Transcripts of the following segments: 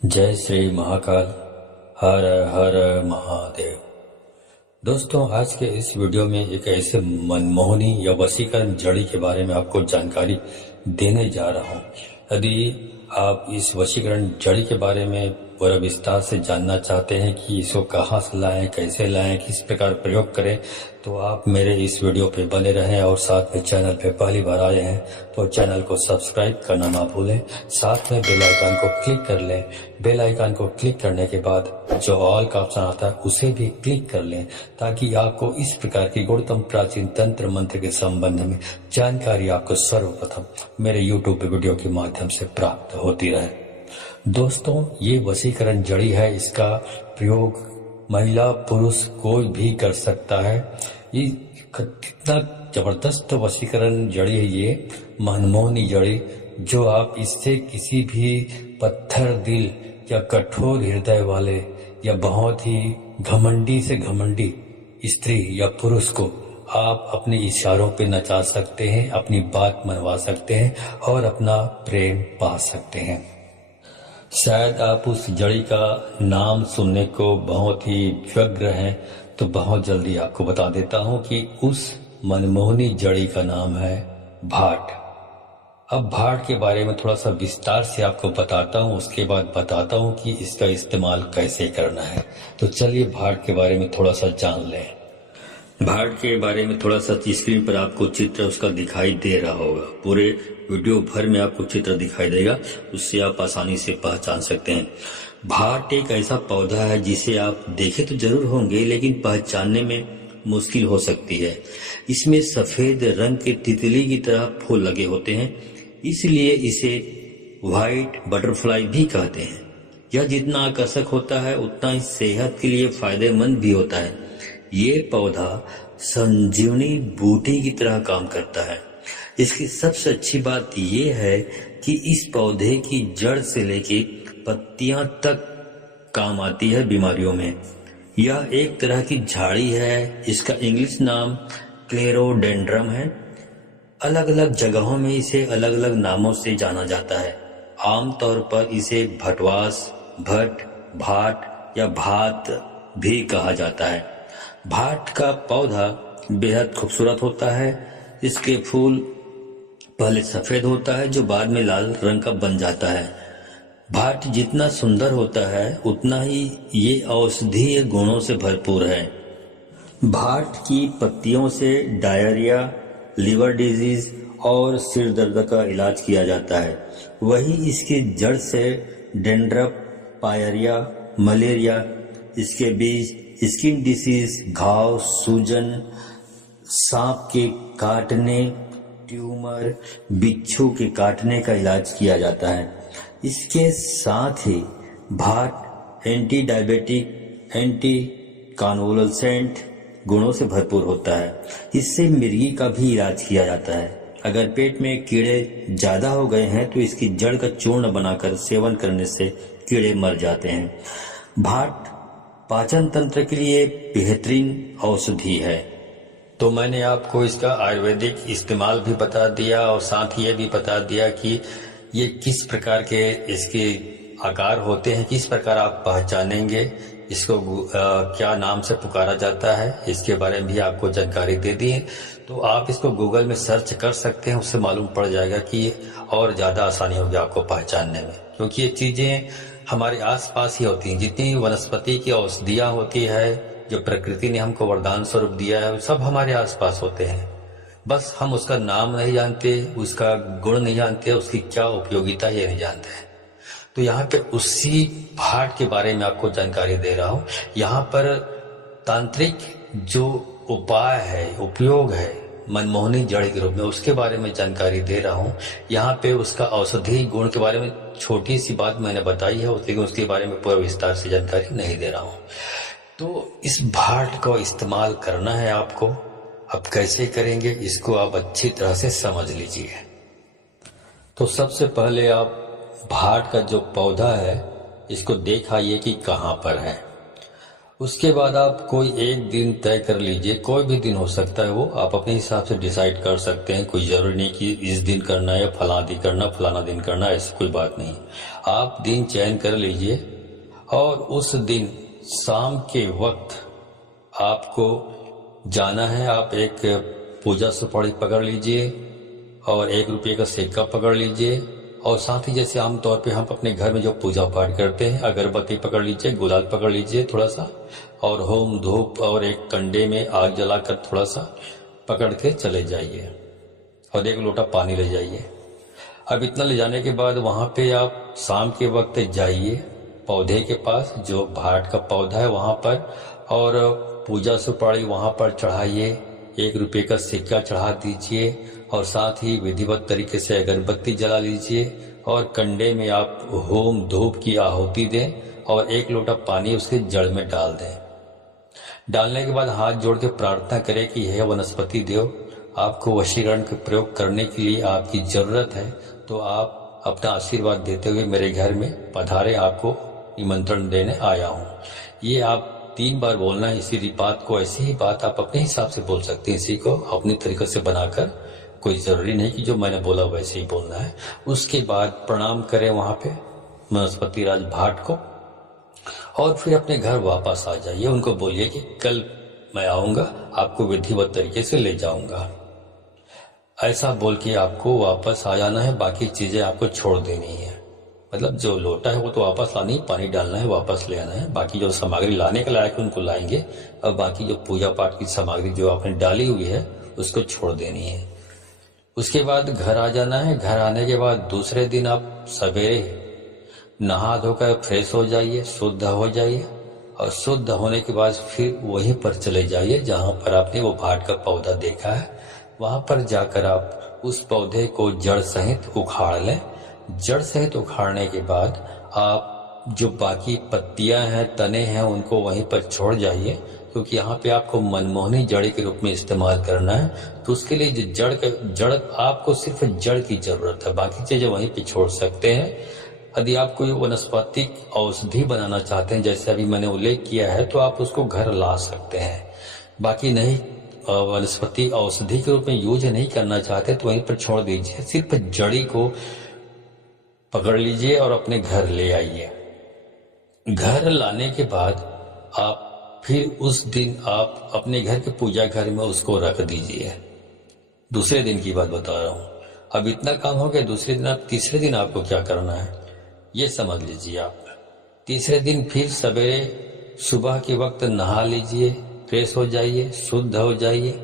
जय श्री महाकाल। हर हर महादेव। दोस्तों, आज के इस वीडियो में एक ऐसे मनमोहनी या वशीकरण जड़ी के बारे में आपको जानकारी देने जा रहा हूं। यदि आप इस वशीकरण जड़ी के बारे में पूरा विस्तार से जानना चाहते हैं कि इसको कहाँ से लाएं, कैसे लाएं, किस प्रकार प्रयोग करें, तो आप मेरे इस वीडियो पे बने रहें। और साथ में चैनल पे पहली बार आए हैं तो चैनल को सब्सक्राइब करना ना भूलें। साथ में बेल आइकन को क्लिक कर लें। बेल आइकन को क्लिक करने के बाद जो ऑल का ऑप्शन आता है उसे भी क्लिक कर लें, ताकि आपको इस प्रकार की गुणतम प्राचीन तंत्र मंत्र के संबंध में जानकारी आपको सर्वप्रथम मेरे यूट्यूब वीडियो के माध्यम से प्राप्त होती रहे। दोस्तों, ये वशीकरण जड़ी है। इसका प्रयोग महिला पुरुष कोई भी कर सकता है। ये कितना जबरदस्त वशीकरण जड़ी है ये मनमोहनी जड़ी, जो आप इससे किसी भी पत्थर दिल या कठोर हृदय वाले या बहुत ही घमंडी से घमंडी स्त्री या पुरुष को आप अपने इशारों पे नचा सकते हैं, अपनी बात मनवा सकते हैं और अपना प्रेम पा सकते हैं। शायद आप उस जड़ी का नाम सुनने को बहुत ही व्यग्र हैं, तो बहुत जल्दी आपको बता देता हूं कि उस मनमोहनी जड़ी का नाम है भाट। अब भाट के बारे में थोड़ा सा विस्तार से आपको बताता हूं, उसके बाद बताता हूं कि इसका इस्तेमाल कैसे करना है। तो चलिए भाट के बारे में थोड़ा सा जान लें। भाट के बारे में थोड़ा सा स्क्रीन पर आपको चित्र उसका दिखाई दे रहा होगा। पूरे वीडियो भर में आपको चित्र दिखाई देगा, उससे आप आसानी से पहचान सकते हैं। भाट एक ऐसा पौधा है जिसे आप देखे तो जरूर होंगे, लेकिन पहचानने में मुश्किल हो सकती है। इसमें सफेद रंग के तितली की तरह फूल लगे होते हैं, इसलिए इसे व्हाइट बटरफ्लाई भी कहते हैं। यह जितना आकर्षक होता है उतना ही सेहत के लिए फायदेमंद भी होता है। ये पौधा संजीवनी बूटी की तरह काम करता है। इसकी सबसे अच्छी बात यह है कि इस पौधे की जड़ से लेके पत्तियां तक काम आती है बीमारियों में। यह एक तरह की झाड़ी है। इसका इंग्लिश नाम क्लेरोडेंड्रम है। अलग अलग जगहों में इसे अलग अलग नामों से जाना जाता है। आमतौर पर इसे भटवास, भट, भाट या भात भी कहा जाता है। भाट का पौधा बेहद खूबसूरत होता है। इसके फूल पहले सफेद होता है, जो बाद में लाल रंग का बन जाता है। भाट जितना सुंदर होता है उतना ही ये औषधीय गुणों से भरपूर है। भाट की पत्तियों से डायरिया, लिवर डिजीज और सिर दर्द का इलाज किया जाता है। वही इसकी जड़ से डेंड्रप, पायरिया, मलेरिया, इसके बीज स्किन डिसीज, घाव, सूजन, सांप के काटने, ट्यूमर, बिच्छू के काटने का इलाज किया जाता है। इसके साथ ही भाट एंटी डायबिटिक, एंटी कॉन्वोलेंट गुणों से भरपूर होता है। इससे मिर्गी का भी इलाज किया जाता है। अगर पेट में कीड़े ज्यादा हो गए हैं तो इसकी जड़ का चूर्ण बनाकर सेवन करने से कीड़े मर जाते हैं। भाट पाचन तंत्र के लिए बेहतरीन औषधि है। तो मैंने आपको इसका आयुर्वेदिक इस्तेमाल भी बता दिया और साथ ही ये भी बता दिया कि ये किस प्रकार के इसके आकार होते हैं, किस प्रकार आप पहचानेंगे इसको, क्या नाम से पुकारा जाता है, इसके बारे में भी आपको जानकारी दे दी है। तो आप इसको गूगल में सर्च कर सकते हैं, उससे मालूम पड़ जाएगा कि और ज़्यादा आसानी होगी आपको पहचानने में, क्योंकि ये चीज़ें हमारे आसपास ही होती हैं। जितनी वनस्पति की औषधियाँ होती है, जो प्रकृति ने हमको वरदान स्वरूप दिया है, सब हमारे आसपास होते हैं। बस हम उसका नाम नहीं जानते, उसका गुण नहीं जानते, उसकी क्या उपयोगिता ये नहीं जानते हैं। तो यहाँ पे उसी भाट के बारे में आपको जानकारी दे रहा हूँ। यहाँ पर तांत्रिक जो उपाय है, उपयोग है मनमोहनी जड़ी के रूप में, उसके बारे में जानकारी दे रहा हूँ। यहाँ पे उसका औषधि गुण के बारे में छोटी सी बात मैंने बताई है, लेकिन उसके बारे में पूरा विस्तार से जानकारी नहीं दे रहा हूँ। तो इस भाट को इस्तेमाल करना है आपको। अब कैसे करेंगे इसको आप अच्छी तरह से समझ लीजिए। तो सबसे पहले आप भाट का जो पौधा है इसको देख आइए कि कहाँ पर है। उसके बाद आप कोई एक दिन तय कर लीजिए, कोई भी दिन हो सकता है, वो आप अपने हिसाब से डिसाइड कर सकते हैं। कोई जरूरी नहीं कि इस दिन करना है, फलाना दिन करना, ऐसी कोई बात नहीं। आप दिन चयन कर लीजिए और उस दिन शाम के वक्त आपको जाना है। आप एक पूजा सुपारी पकड़ लीजिए और 1 रुपये का सिक्का पकड़ लीजिए और साथ ही जैसे आमतौर पे हम अपने घर में जो पूजा पाठ करते हैं, अगरबत्ती पकड़ लीजिए, गुलाल पकड़ लीजिए थोड़ा सा, और होम धूप और एक कंडे में आग जलाकर थोड़ा सा पकड़ के चले जाइए और 1 लोटा पानी ले जाइए। अब इतना ले जाने के बाद वहां पे आप शाम के वक्त जाइए पौधे के पास, जो भाट का पौधा है वहां पर, और पूजा सुपारी वहां पर चढ़ाइए, 1 रुपये का सिक्का चढ़ा दीजिए और साथ ही विधिवत तरीके से अगरबत्ती जला लीजिए और कंडे में आप होम धूप की आहुति दें और 1 लोटा पानी उसके जड़ में डाल दें। डालने के बाद हाथ जोड़ के प्रार्थना करें कि हे वनस्पति देव, आपको वशीकरण का प्रयोग करने के लिए आपकी जरूरत है, तो आप अपना आशीर्वाद देते हुए मेरे घर में पधारे, आपको निमंत्रण देने आया हूँ। ये आप 3 बार बोलना है इसी बात को। ऐसी ही बात आप अपने हिसाब से बोल सकते हैं, इसी को अपनी तरीके से बनाकर, कोई जरूरी नहीं कि जो मैंने बोला वैसे ही बोलना है। उसके बाद प्रणाम करें वहां पे वनस्पति राज भाट को और फिर अपने घर वापस आ जाइए। उनको बोलिए कि कल मैं आऊंगा, आपको विधिवत तरीके से ले जाऊंगा। ऐसा बोल के आपको वापस आ जाना है, बाकी चीजें आपको छोड़ देनी है। मतलब जो लोटा है वो तो वापस लानी, पानी डालना है, वापस ले आना है। बाकी जो सामग्री लाने के लायक उनको लाएंगे और बाकी जो पूजा पाठ की सामग्री जो आपने डाली हुई है उसको छोड़ देनी है। उसके बाद घर आ जाना है। घर आने के बाद दूसरे दिन आप सवेरे नहा धोकर फ्रेश हो जाइए, शुद्ध हो जाइए और शुद्ध होने के बाद फिर वहीं पर चले जाइए जहां पर आपने वो भाट का पौधा देखा है। वहां पर जाकर आप उस पौधे को जड़ सहित उखाड़ लें। जड़ सहित उखाड़ने के बाद आप जो बाकी पत्तियां हैं, तने हैं, उनको वहीं पर छोड़ जाइए, क्योंकि यहाँ पे आपको मनमोहनी जड़ के रूप में इस्तेमाल करना है। तो उसके लिए जो जड़ आपको सिर्फ जड़ की जरूरत है, बाकी चीजें वहीं पे छोड़ सकते हैं। यदि आप कोई वनस्पतिक औषधि बनाना चाहते हैं, जैसे अभी मैंने उल्लेख किया है, तो आप उसको घर ला सकते हैं। बाकी नहीं, वनस्पति औषधि के रूप में यूज नहीं करना चाहते तो वहीं पर छोड़ दीजिए। सिर्फ जड़ी को पकड़ लीजिए और अपने घर ले आइए। घर लाने के बाद आप फिर उस दिन आप अपने घर के पूजा घर में उसको रख दीजिए। दूसरे दिन की बात बता रहा हूँ। अब इतना काम हो गया। दूसरे दिन आप, तीसरे दिन आपको क्या करना है ये समझ लीजिए आप। तीसरे दिन फिर सवेरे सुबह के वक्त नहा लीजिए, फ्रेश हो जाइए, शुद्ध हो जाइए।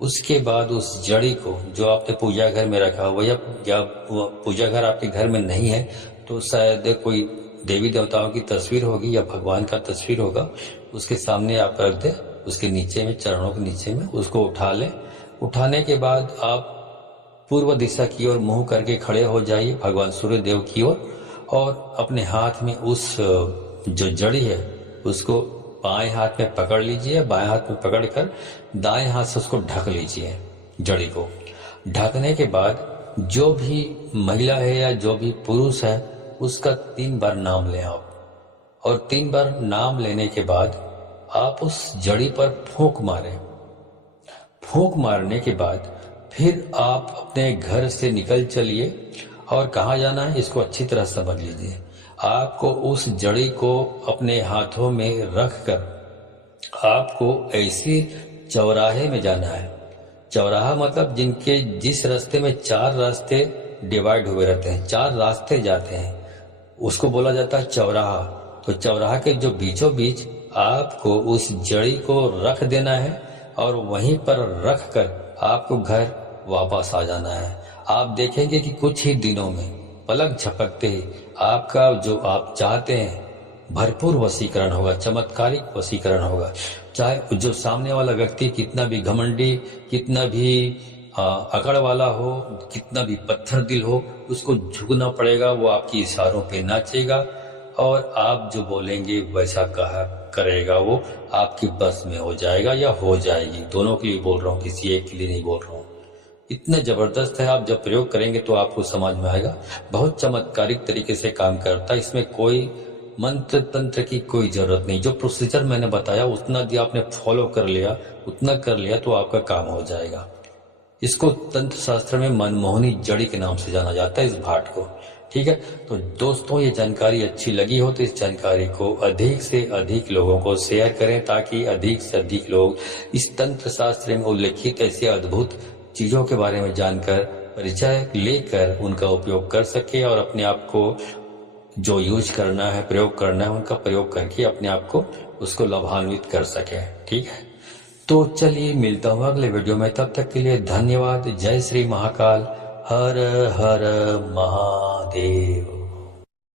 उसके बाद उस जड़ी को जो आपने पूजा घर में रखा हुआ, या पूजा घर आपके घर में नहीं है तो शायद कोई देवी देवताओं की तस्वीर होगी या भगवान का तस्वीर होगा, उसके सामने आप रख दें, उसके नीचे में, चरणों के नीचे में उसको उठा लें। उठाने के बाद आप पूर्व दिशा की ओर मुंह करके खड़े हो जाइए, भगवान सूर्य देव की ओर, और अपने हाथ में उस जो जड़ी है उसको बाएं हाथ में पकड़ लीजिए। बाएं हाथ में पकड़कर दाएं हाथ से उसको ढक लीजिए। जड़ी को ढकने के बाद जो भी महिला है या जो भी पुरुष है उसका 3 बार नाम लें आप, और 3 बार नाम लेने के बाद आप उस जड़ी पर फूंक मारें। फूंक मारने के बाद फिर आप अपने घर से निकल चलिए और कहाँ जाना है इसको अच्छी तरह समझ लीजिए। आपको उस जड़ी को अपने हाथों में रखकर आपको ऐसे चौराहे में जाना है। चौराहा मतलब जिस रास्ते में 4 रास्ते डिवाइड हुए रहते हैं, 4 रास्ते जाते हैं, उसको बोला जाता है चौराहा। तो चौराहा के जो बीचों बीच आपको उस जड़ी को रख देना है और वहीं पर रख कर आपको घर वापस आ जाना है। आप देखेंगे कि कुछ ही दिनों में, पलक झपकते ही, आपका जो आप चाहते हैं भरपूर वशीकरण होगा, चमत्कारिक वशीकरण होगा। चाहे जो सामने वाला व्यक्ति कितना भी घमंडी, कितना भी अकड़ वाला हो, कितना भी पत्थर दिल हो, उसको झुकना पड़ेगा। वो आपकी इशारों पे नाचेगा और आप जो बोलेंगे वैसा करेगा। वो आपकी बस में हो जाएगा या हो जाएगी। दोनों के लिए बोल रहा हूँ, किसी एक के लिए नहीं बोल रहा हूँ। इतना जबरदस्त है, आप जब प्रयोग करेंगे तो आपको समझ में आएगा। बहुत चमत्कारिक तरीके से काम करता है। इसमें कोई मंत्र तंत्र की कोई जरूरत नहीं। जो प्रोसीजर मैंने बताया उतना यदि आपने फॉलो कर लिया, उतना कर लिया तो आपका काम हो जाएगा। इसको तंत्र शास्त्र में मनमोहनी जड़ी के नाम से जाना जाता है, इस भाट को। ठीक है, तो दोस्तों ये जानकारी अच्छी लगी हो तो इस जानकारी को अधिक से अधिक लोगों को शेयर करें, ताकि अधिक से अधिक लोग इस तंत्र शास्त्र में उल्लेखित ऐसे अद्भुत चीजों के बारे में जानकर, परिचय लेकर उनका उपयोग कर सके और अपने आप को जो यूज करना है, प्रयोग करना है, उनका प्रयोग करके अपने आप को उसको लाभान्वित कर सके। ठीक है, तो चलिए मिलता हूँ अगले वीडियो में। तब तक के लिए धन्यवाद। जय श्री महाकाल। हर हर महादेव।